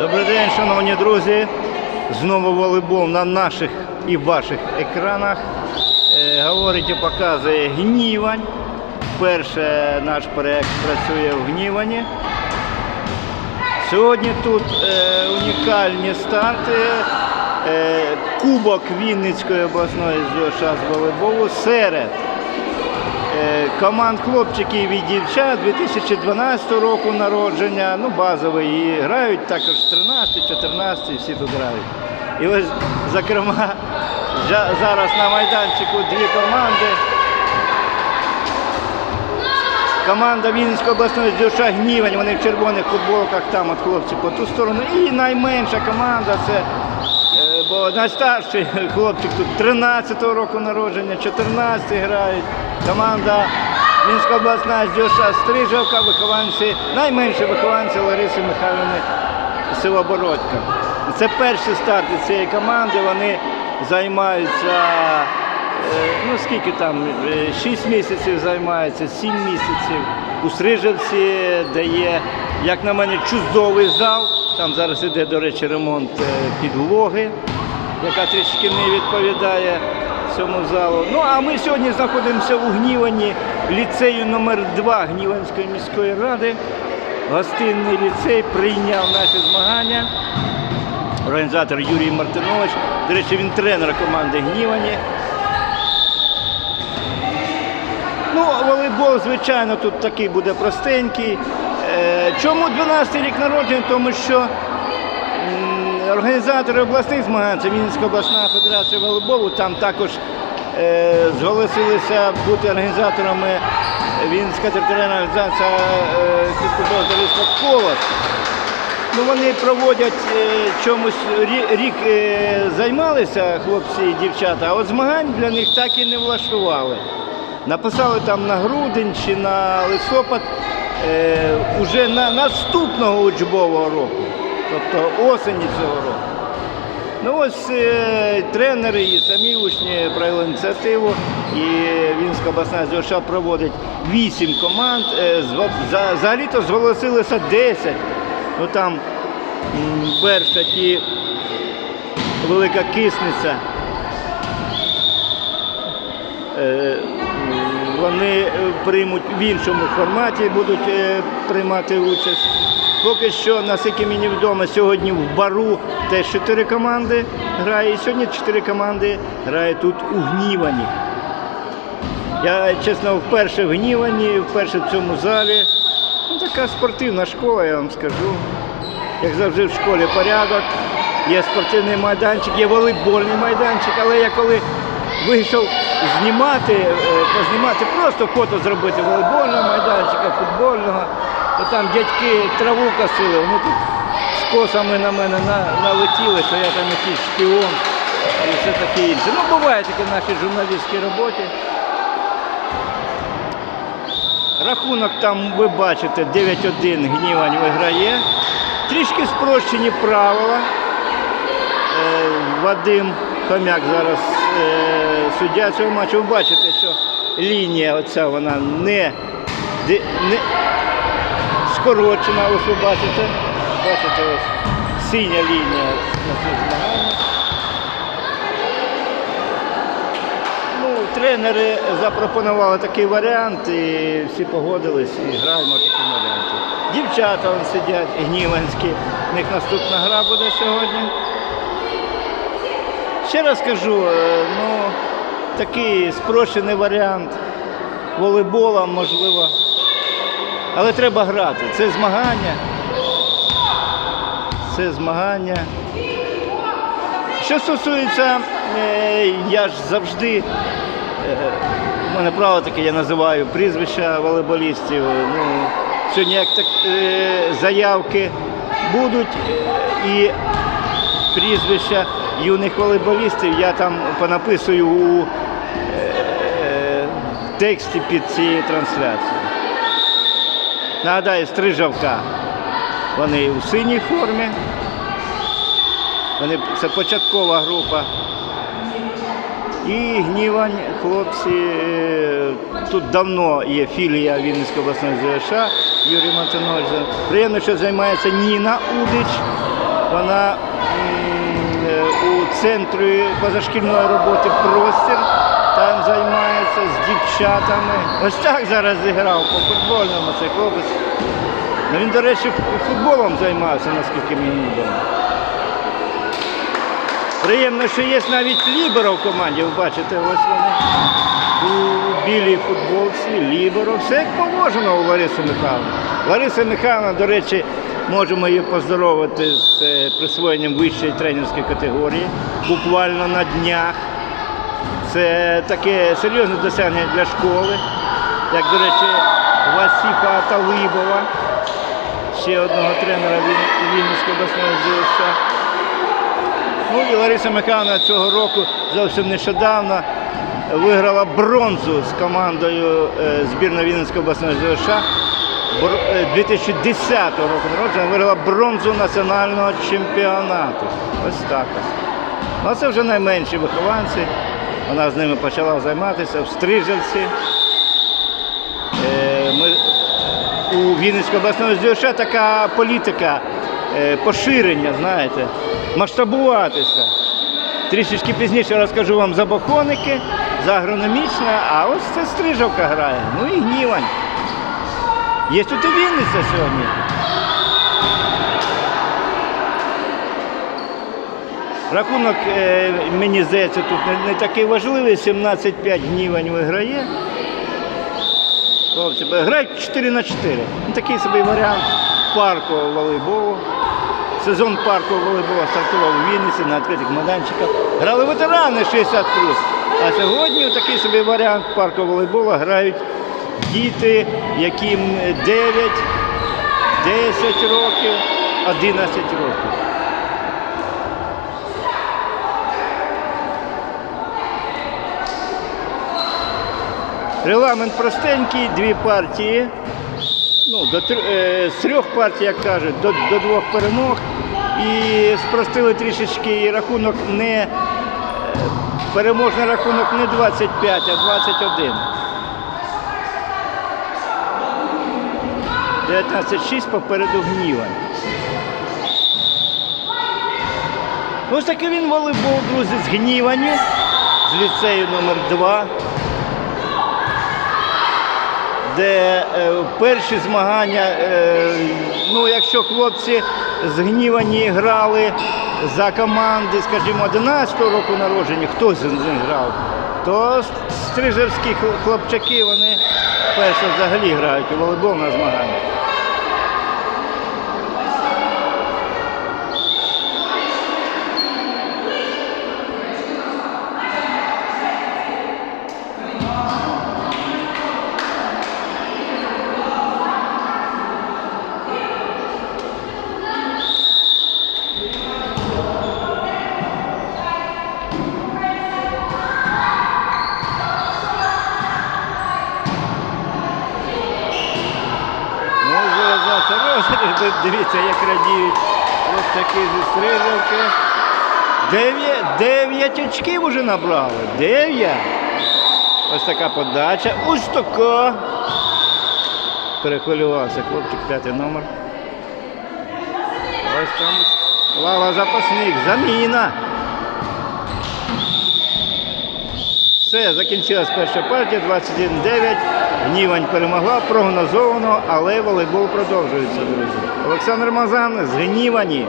Добрий день, шановні друзі. Знову волейбол на наших і ваших екранах. Е, говорить і показує Гнівань. Перше наш проект працює в Гнівані. Сьогодні тут е, унікальні старти. Е, Кубок Вінницької обласної з волейболу серед команд хлопчиків і дівчат 2012 року народження, ну базовий, і грають також 13, 14, всі тут грають. І ось, зокрема, зараз на майданчику дві команди. Команда Вінницької обласної ЗЮША Гнівень, вони в червоних футболках, там от хлопці по ту сторону. І найменша команда це, е, бо найстарший хлопчик тут 13-го року народження, 14-й грають. Команда Вінницька обласна ЗЮША Стрижавка, вихованці, найменші вихованці Лариси Михайлівни Сивобородька. Це перші старти цієї команди, вони займаються. Е, Ну, скільки там? 6 місяців займається, 7 місяців. У Стрижевці, де є, як на мене, чудовий зал. Там зараз іде, до речі, ремонт е, підлоги, яка трішки не відповідає цьому залу. Ну, а ми сьогодні знаходимося у Гнівані, ліцею номер 2 Гніванської міської ради. Гостинний ліцей прийняв наші змагання. Організатор Юрій Мартинович. До речі, він тренер команди Гнівані. Ну, волейбол, звичайно, тут такий буде простенький. Е, Чому 12 рік народження? Тому що організатори обласних змагань, це Вінницька обласна федерація волейболу, там також е, зголосилися бути організаторами Вінницька територіальна організація е, «Колос». Ну, вони проводять е, чомусь рік займалися хлопці і дівчата, а от змагань для них так і не влаштували. Написали там на грудень чи на листопад уже на наступного учбового року, тобто осені цього року. Ну ось е, тренери і самі учні проявили ініціативу, і Вінська обласна ЗОША проводить вісім команд. Е, за зголосилося 10. Ну там м, Бершать і Велика Кисниця. Е, Вони приймуть в іншому форматі, будуть приймати участь. Поки що, наскільки мені відомо, сьогодні в бару теж чотири команди грає. І сьогодні чотири команди грає тут у Гнівані. Я, чесно, вперше в Гнівані, вперше в цьому залі. Ну, така спортивна школа, я вам скажу. Як завжди в школі порядок. Є спортивний майданчик, є волейбольний майданчик, але я коли вийшов знімати, е, познімати, просто фото зробити волейбольного майданчика, футбольного, там дядьки траву косили, вони тут з косами на мене на- налетіли, що я там якийсь шпіон і все таке інше. Ну, буває таке в нашій журналістській роботі. Рахунок там ви бачите 9-1 гнівань виграє. Трішки спрощені правила. Е, Вадим Хомяк зараз е, суддя цього матчу. Ви бачите, що лінія оця вона не, не скорочена, ось ви бачите. Бачите, ось синя лінія на цих змаганнях. Ну, тренери запропонували такий варіант, і всі погодились і граємо таким варіантом. Дівчата вон сидять гніванські, в них наступна гра буде сьогодні. Ще раз кажу, е, ну, такий спрощений варіант волейбола, можливо. Але треба грати. Це змагання. Це змагання. Що стосується, е, я ж завжди, е, в мене право таке, я називаю прізвища волейболістів. Ну, сьогодні як так, е, заявки будуть і прізвища юних волейболістів я там понаписую у тексті під цією трансляцією. Нагадаю, Стрижавка. Вони у синій формі. Вони, це початкова група. І гнівань, хлопці. е, Тут давно є філія Вінницької обласної ЗШ Юрій Мартинович. Приємно, що займається Ніна Удич. Вона е, у центрі позашкільної роботи простір. Там займається з дівчатами. Ось так зараз зіграв по футбольному цей хлопець. Ну, він, до речі, футболом займався, наскільки мені відомо. Приємно, що є навіть ліберо в команді. Ви бачите, ось вони у білій футболці, ліберо. Все як положено у Лариси Михайловни. Лариса Михайловна, до речі, можемо її поздоровити з е, присвоєнням вищої тренерської категорії. Буквально на днях. Це таке серйозне досягнення для школи. Як, до речі, Васіпа Талибова, ще одного тренера Він- Вінницької обласної ЗСШ. Ну і Лариса Михайловна цього року зовсім нещодавно виграла бронзу з командою е, збірної Вінницької обласної ЗШ. 2010 року народження виграла бронзу національного чемпіонату. Ось так ось. Ну, це вже найменші вихованці. Вона з ними почала займатися в Стрижівці. Е, Ми, у Вінницької обласної ЗЮШ така політика е, поширення, знаєте, масштабуватися. Трішечки пізніше розкажу вам за бохоники, за агрономічне, а ось це Стрижовка грає. Ну і гнівань. Є тут і Вінниця сьогодні. Рахунок, е, мені здається, тут не, такий важливий. 17-5 гнівань виграє. Хлопці, грають 4 на 4. Ну, такий собі варіант паркового волейболу. Сезон паркового волейболу стартував у Вінниці на відкритих майданчиках. Грали ветерани 60 А сьогодні такий собі варіант паркового волейболу грають діти, яким 9, 10 років, 11 років. Регламент простенький, дві партії. Ну, до, е, з трьох партій, як кажуть, до, до двох перемог. І спростили трішечки і рахунок не е, переможний рахунок не 25, а 21. 19-6 попереду гнівань. Ось такий він волейбол, друзі, з гнівані, з ліцею номер 2 де е, перші змагання, е, ну якщо хлопці згнівані грали за команди, скажімо, 11-го року народження, хтось з них грав, то стрижевські хлопчаки вони перше взагалі грають у волейбол на змаганнях. Ну, вже дивіться, як радіють хлопчаки зі Стрижівки. Дев'ять, очків уже набрали. Дев'ять. Ось така подача. Ось така. Перехвилювався хлопчик, п'ятий номер. Ось там лава запасних. Заміна. Все, закінчилась перша партія, 21-9. Гнівань перемогла, прогнозовано, але волейбол продовжується, друзі. Олександр Мазан з Гнівані.